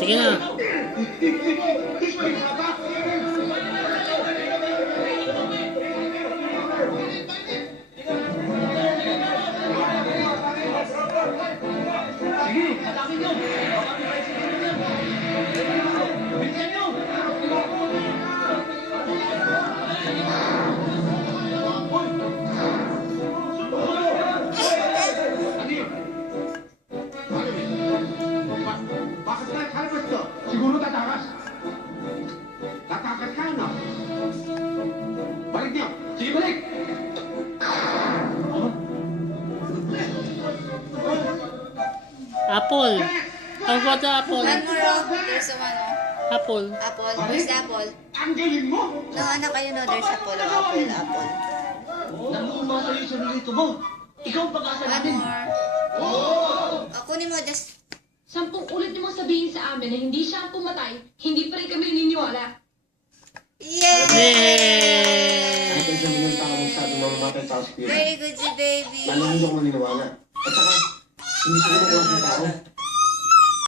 Sige na. Siguro tatakas. Tatakas ka, no? Balik niyo. Sige, balik. Apple. How about the apple? One more round. There's a one, oh. Apple. Apple. Where's the apple? Ang galing mo. No, anak, kayo no. There's apple. Oh, apple, apple. Nag-uumasa yung sarili mo. Ikaw ang pag-asa One natin. more. Oh, kunin mo. Just... 10 ulit namang sabihin sa amin na hindi siya ang pumatay, hindi pa rin kami niniwala. Yay! Ano ba siya mga tao magsabi ng mamatay sa hospital? Very good si baby. Lalo hindi ako maniniwala. At saka, hindi sila mga tao.